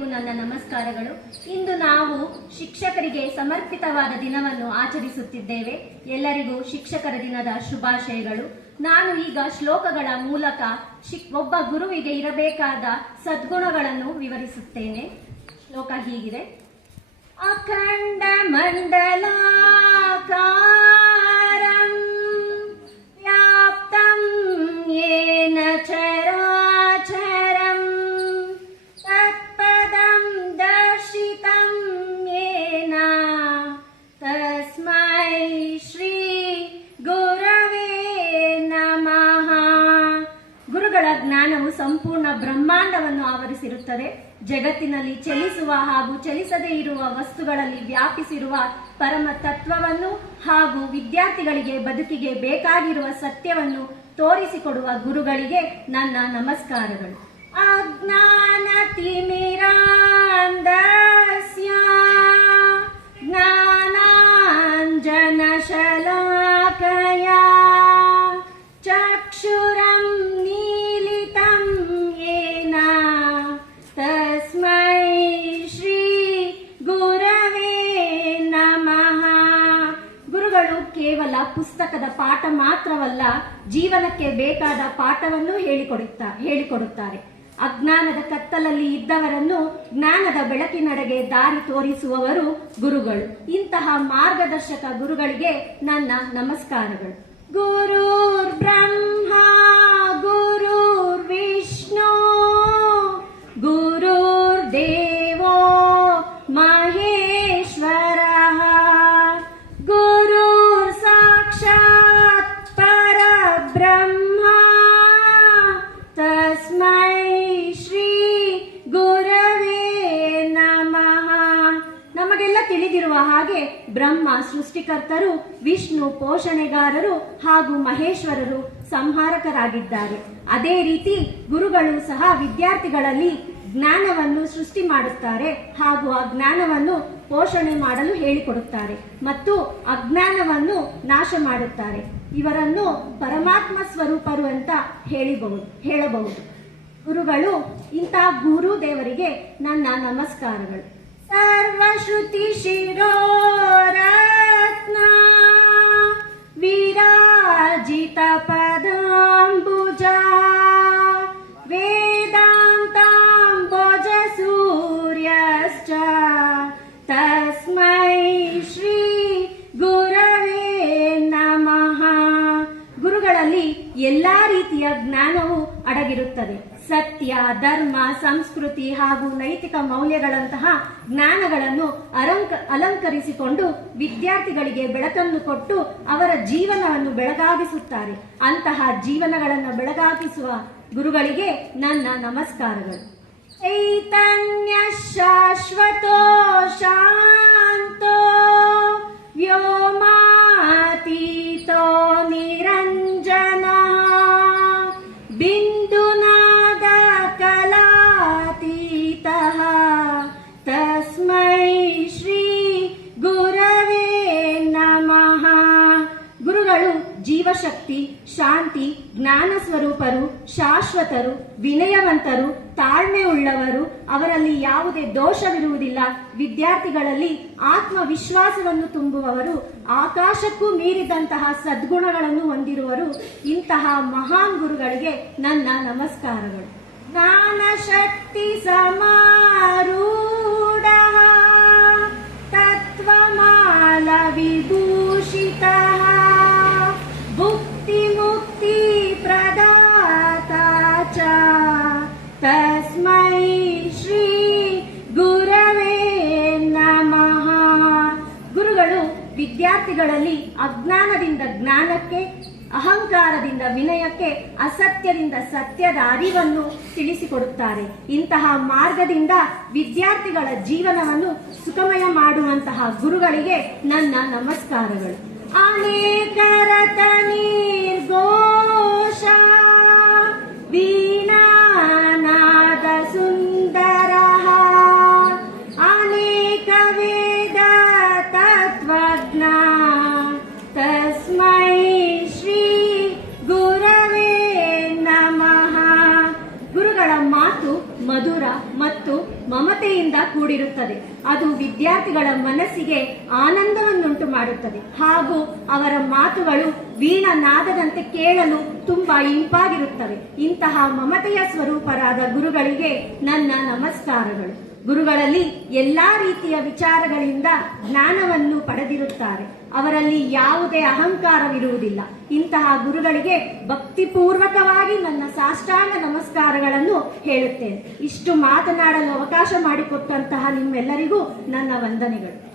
ನನ್ನ ನಮಸ್ಕಾರಗಳು. ಇಂದು ನಾವು ಶಿಕ್ಷಕರಿಗೆ ಸಮರ್ಪಿತವಾದ ದಿನವನ್ನು ಆಚರಿಸುತ್ತಿದ್ದೇವೆ. ಎಲ್ಲರಿಗೂ ಶಿಕ್ಷಕರ ದಿನದ ಶುಭಾಶಯಗಳು. ನಾನು ಈಗ ಶ್ಲೋಕಗಳ ಮೂಲಕ ಒಬ್ಬ ಗುರುವಿಗೆ ಇರಬೇಕಾದ ಸದ್ಗುಣಗಳನ್ನು ವಿವರಿಸುತ್ತೇನೆ. ಶ್ಲೋಕ ಹೀಗಿದೆ. ಅಖಂಡ ಮಂಡಲಾಕಾರಂ ಜ್ಞಾನವು ಸಂಪೂರ್ಣ ಬ್ರಹ್ಮಾಂಡವನ್ನು ಆವರಿಸಿರುತ್ತದೆ. ಜಗತ್ತಿನಲ್ಲಿ ಚಲಿಸುವ ಹಾಗೂ ಚಲಿಸದೇ ಇರುವ ವಸ್ತುಗಳಲ್ಲಿ ವ್ಯಾಪಿಸಿರುವ ಪರಮ ತತ್ವವನ್ನು ಹಾಗೂ ವಿದ್ಯಾರ್ಥಿಗಳಿಗೆ ಬದುಕಿಗೆ ಬೇಕಾಗಿರುವ ಸತ್ಯವನ್ನು ತೋರಿಸಿಕೊಡುವ ಗುರುಗಳಿಗೆ ನನ್ನ ನಮಸ್ಕಾರಗಳು. ಅಜ್ಞಾನ ತಿಮಿರಾಂಧಸ್ಯ ಪುಸ್ತಕದ ಪಾಠ ಮಾತ್ರವಲ್ಲ, ಜೀವನಕ್ಕೆ ಬೇಕಾದ ಪಾಠವನ್ನು ಹೇಳಿಕೊಡುತ್ತಾ, ಹೇಳಿಕೊಡುತ್ತಾರೆ. ಅಜ್ಞಾನದ ಕತ್ತಲಲ್ಲಿ ಇದ್ದವರನ್ನು ಜ್ಞಾನದ ಬೆಳಕಿನಡೆಗೆ ದಾರಿ ತೋರಿಸುವವರು ಗುರುಗಳು. ಇಂತಹ ಮಾರ್ಗದರ್ಶಕ ಗುರುಗಳಿಗೆ ನನ್ನ ನಮಸ್ಕಾರಗಳು. ಗುರು ಬ್ರಹ್ಮ ಗುರು ವಿಷ್ಣು, ಗುರುರ್ ದೇವೋ. ತಸ್ಮೈ ಶ್ರೀ ಗುರವೇ ನಮಃ ನಮಗೆಲ್ಲ ತಿಳಿದಿರುವ ಹಾಗೆ ಬ್ರಹ್ಮ ಸೃಷ್ಟಿಕರ್ತರು, ವಿಷ್ಣು ಪೋಷಣೆಗಾರರು ಹಾಗೂ ಮಹೇಶ್ವರರು ಸಂಹಾರಕರಾಗಿದ್ದಾರೆ. ಅದೇ ರೀತಿ ಗುರುಗಳು ಸಹ ವಿದ್ಯಾರ್ಥಿಗಳಲ್ಲಿ ಜ್ಞಾನವನ್ನು ಸೃಷ್ಟಿ ಮಾಡುತ್ತಾರೆ ಹಾಗೂ ಆ ಜ್ಞಾನವನ್ನು ಪೋಷಣೆ ಮಾಡಲು ಹೇಳಿಕೊಡುತ್ತಾರೆ ಮತ್ತು ಅಜ್ಞಾನವನ್ನು ನಾಶ ಮಾಡುತ್ತಾರೆ. ಇವರನ್ನು ಪರಮಾತ್ಮ ಸ್ವರೂಪರು ಅಂತ ಹೇಳಿಬಹುದು, ಹೇಳಬಹುದು. ಗುರುಗಳು ಇಂತಹ ಗುರು ದೇವರಿಗೆ ನನ್ನ ನಮಸ್ಕಾರಗಳು. ಸರ್ವಶ್ರುತಿ ಶಿರೋರತ್ನ ವಿರಾಜಿತ ಪದಾಂಬುಜ ಅಡಗಿರುತ್ತದೆ ಸತ್ಯ, ಧರ್ಮ, ಸಂಸ್ಕೃತಿ ಹಾಗೂ ನೈತಿಕ ಮೌಲ್ಯಗಳಂತಹ ಜ್ಞಾನಗಳನ್ನು ಅಲಂಕ ಅಲಂಕರಿಸಿಕೊಂಡು ವಿದ್ಯಾರ್ಥಿಗಳಿಗೆ ಬೆಳಕನ್ನು ಕೊಟ್ಟು ಅವರ ಜೀವನವನ್ನು ಬೆಳಗಾಗಿಸುತ್ತಾರೆ. ಅಂತಹ ಜೀವನಗಳನ್ನು ಬೆಳಗಾಗಿಸುವ ಗುರುಗಳಿಗೆ ನನ್ನ ನಮಸ್ಕಾರಗಳು. ಶಾಶ್ವತೋ ಶಾಂತೋ. ಶಾಂತಿ ಜ್ಞಾನ ಸ್ವರೂಪರು ಶಾಶ್ವತರು, ವಿನಯವಂತರು ತಾಳ್ಮೆ ಉಳ್ಳವರು ಅವರಲ್ಲಿ ಯಾವುದೇ ದೋಷವಿರುವುದಿಲ್ಲ. ವಿದ್ಯಾರ್ಥಿಗಳಲ್ಲಿ ಆತ್ಮವಿಶ್ವಾಸವನ್ನು ತುಂಬುವವರು, ಆಕಾಶಕ್ಕೂ ಮೀರಿದಂತಹ ಸದ್ಗುಣಗಳನ್ನು ಹೊಂದಿರುವರು. ಇಂತಹ ಮಹಾನ್ ಗುರುಗಳಿಗೆ ನನ್ನ ನಮಸ್ಕಾರಗಳು. ಜ್ಞಾನ ಶಕ್ತಿ ಸಮಾರೂಢ ವಿದ್ಯಾರ್ಥಿಗಳಲ್ಲಿ ಅಜ್ಞಾನದಿಂದ ಜ್ಞಾನಕ್ಕೆ, ಅಹಂಕಾರದಿಂದ ವಿನಯಕ್ಕೆ, ಅಸತ್ಯದಿಂದ ಸತ್ಯದ ಅರಿವನ್ನು ತಿಳಿಸಿಕೊಡುತ್ತಾರೆ. ಇಂತಹ ಮಾರ್ಗದಿಂದ ವಿದ್ಯಾರ್ಥಿಗಳ ಜೀವನವನ್ನು ಸುಖಮಯ ಮಾಡುವಂತಹ ಗುರುಗಳಿಗೆ ನನ್ನ ನಮಸ್ಕಾರಗಳು. ಅನೇಕರತ ಕೂಡಿರುತ್ತದೆ. ಅದು ವಿದ್ಯಾರ್ಥಿಗಳ ಮನಸ್ಸಿಗೆ ಆನಂದವನ್ನುಂಟು ಮಾಡುತ್ತದೆ. ಹಾಗೂ ಅವರ ಮಾತುಗಳು ವೀಣ ನಾದದಂತೆ ಕೇಳಲು ತುಂಬಾ ಇಂಪಾಗಿರುತ್ತವೆ. ಇಂತಹ ಮಮತೆಯ ಸ್ವರೂಪರಾದ ಗುರುಗಳಿಗೆ ನನ್ನ ನಮಸ್ಕಾರಗಳು. ಗುರುಗಳಲ್ಲಿ ಎಲ್ಲಾ ರೀತಿಯ ವಿಚಾರಗಳಿಂದ ಜ್ಞಾನವನ್ನು ಪಡೆದಿರುತ್ತಾರೆ. ಅವರಲ್ಲಿ ಯಾವುದೇ ಅಹಂಕಾರವಿರುವುದಿಲ್ಲ. ಇಂತಹ ಗುರುಗಳಿಗೆ ಭಕ್ತಿಪೂರ್ವಕವಾಗಿ ನನ್ನ ಸಾಷ್ಟಾಂಗ ನಮಸ್ಕಾರಗಳನ್ನು ಹೇಳುತ್ತೇನೆ. ಇಷ್ಟು ಮಾತನಾಡಲು ಅವಕಾಶ ಮಾಡಿಕೊಟ್ಟಂತಹ ನಿಮ್ಮೆಲ್ಲರಿಗೂ ನನ್ನ ವಂದನೆಗಳು.